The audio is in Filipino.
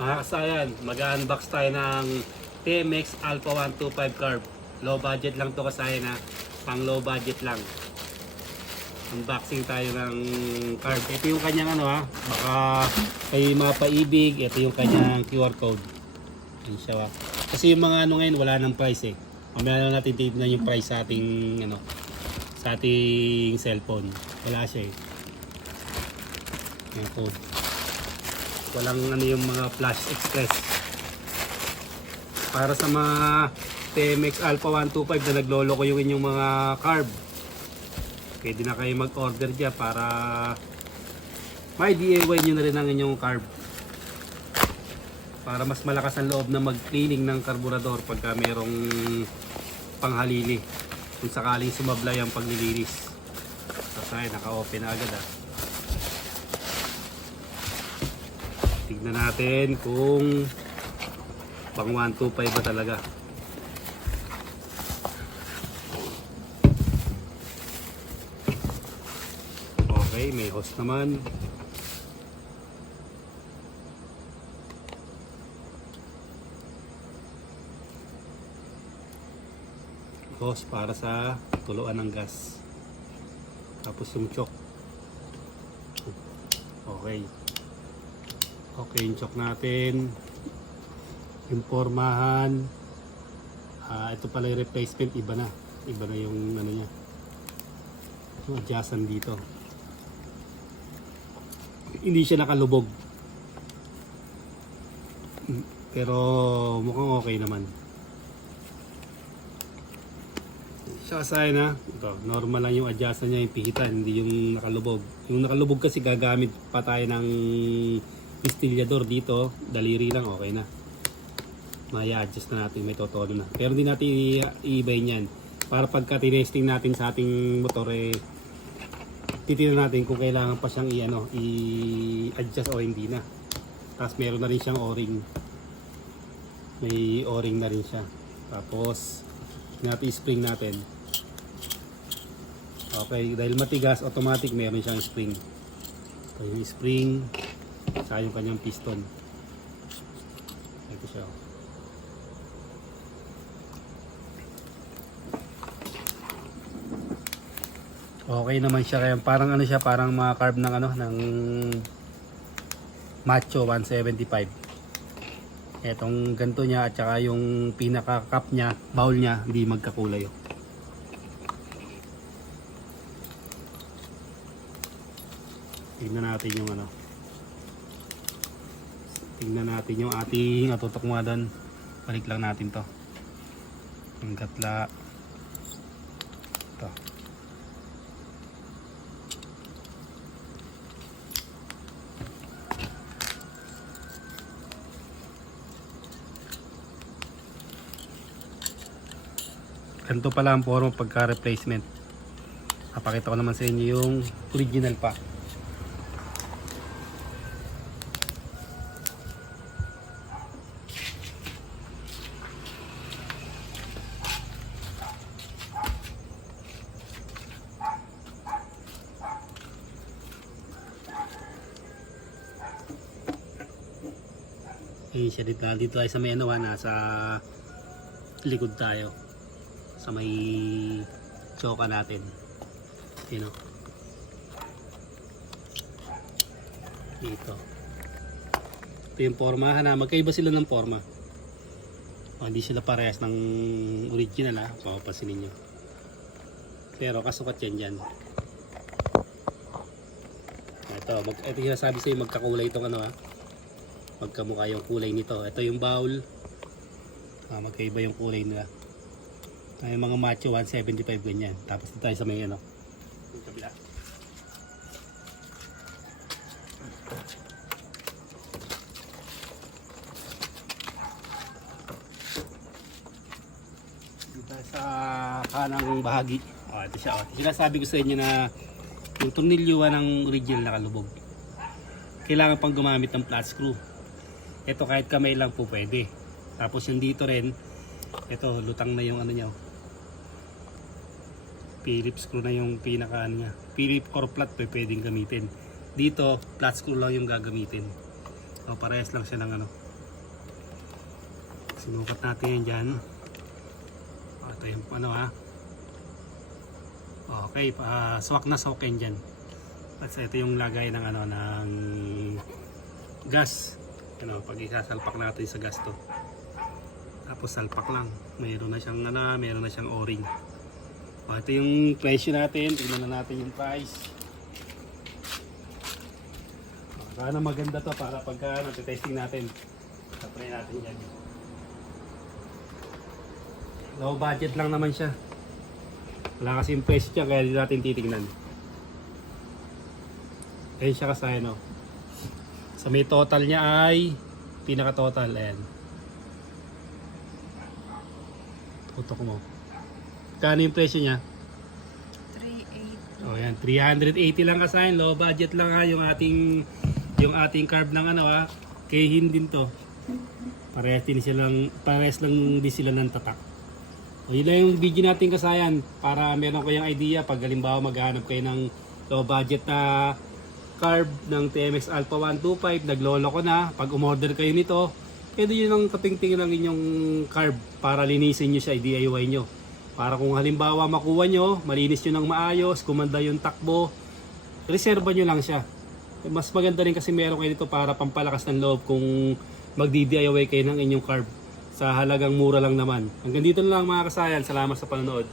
Mga kasayan, mag-unbox tayo ng TMX Alpha 125 carb. Low budget lang to kasayan ha. Pang low budget lang. Unboxing tayo ng carb. Ito yung kanyang ano ha. Baka kayo mapaibig. Ito yung kanyang QR code. Yan siya ha. Kasi yung mga ano ngayon wala ng price eh. Mamaya na natin titignan yung price sa ating ano, sa ating cellphone. Wala siya eh. Yung code. Walang ano yung mga Flash Express. Para sa mga TMX Alpha 125 na nagloloko yung inyong mga carb, pwede na kayo mag-order dyan para may DIY nyo na rin ang inyong carb. Para mas malakas ang loob na mag-cleaning ng karburador pagka merong panghalili. Kung sakaling sumablay ang paglilinis. Kasi naka-open na agad ah. Tignan natin kung pang 125 ba talaga. Okay, may hose naman. Hose para sa tuluan ng gas. Tapos yung choke. Okay. Okay, yung choke natin. Yung pormahan. Ito pala yung replacement. Iba na. Iba na yung ano niya. Yung adjustan dito. Hindi siya nakalubog. Pero mukhang okay naman. Siya kasay na. Ito, normal lang yung adjustan niya. Yung pihitan. Hindi yung nakalubog. Yung nakalubog kasi gagamit pa tayo ng pistillador dito, daliri lang, okay na. Maya adjust na natin, may totono na. Pero hindi natin i-ibay niyan. Para pagka tinesting natin sa ating motor, titignan natin kung kailangan pa siyang i-adjust o hindi na. Tapos meron na rin siyang o-ring. May o-ring na rin siya. Tapos, natin spring natin. Okay, dahil matigas, automatic meron siyang spring. So, yung spring, saka yung kanyang piston. Ito siya. Okay naman siya, kaya parang ano siya, parang mga carb ng ano ng Macho 175. Etong ganto niya at saka yung pinaka cup niya, bowl niya, hindi magkakulay. Tingnan natin yung ano. Tingnan natin yung ating atutok mo doon. Balik lang natin to. Yung gatla. Ito. Ganito pala ang forma pagka replacement. Napakita ko naman sa inyo yung original pa. Ayun siya dito tayo sa may ano, nasa likod tayo sa may choka natin. Yun o. Dito. Ito yung pormahan na. Magkaiba sila ng porma. Hindi sila parehas ng original ha. Papapasin ninyo. Pero kasukat yan dyan. Ito yung sabi sa'yo, magkakulay itong ano ha. Magkamukha yung kulay nito. Ito yung bowl. Magkaiba yung kulay nila. Ay mga Macho 175 ganyan. Tapos dito tayo sa may ano. Yung kabila. Dito sa kanang bahagi. Ito siya. Sinasabi ko sa inyo na yung tornilyuhan ng original nakalubog. Kailangan pang gumamit ng flat screw. Ito kahit kamay lang po pwede. Tapos yung dito rin, ito lutang na yung ano niya. Phillips screw na yung pinaka ano niya. Phillips core flat pwedeng gamitin. Dito, flat screw lang yung gagamitin. So, parehas lang siya ng ano, Sinukat natin yan dyan. Ito yung ano ha. Okay, swak na swak yan dyan. At ito yung lagay ng ano, ng gas. Ano, pag isasalpak natin sa gas to. Tapos salpak lang. Mayroon na siyang ano, mayroon na siyang o-ring. Ito yung presyo natin. Tingnan na natin yung price. Sana maganda to para pagka testing natin. Try natin yan. Low budget lang naman siya. Wala kasi yung presyo niya kaya hindi natin titignan. Ayun siya kasi ano. Sa may total niya ay pinaka total. Ayan. Tutok mo. Kano yung presyo niya? 380. Oh, yan, 380 lang kasayin, low budget lang ha yung ating carb ng ano ha. Keihin din to. Parehas lang din sila ng tatak. O, yun lang yung video natin kasayan para meron kayong idea pag halimbawa maghanap kayo ng low budget na carb ng TMX Alpha 125, naglolo ko na. Pag umorder kayo nito, pwede yun ang katingtingin ng inyong carb para linisin nyo siya, i-DIY nyo. Para kung halimbawa makuha nyo, malinis nyo ng maayos, kumanda yung takbo, reserva nyo lang siya. Mas maganda rin kasi meron kayo dito para pampalakas ng loob kung magdi-DIY kayo ng inyong carb. Sa halagang mura lang naman. Hanggang dito na lang mga kasayan. Salamat sa panonood.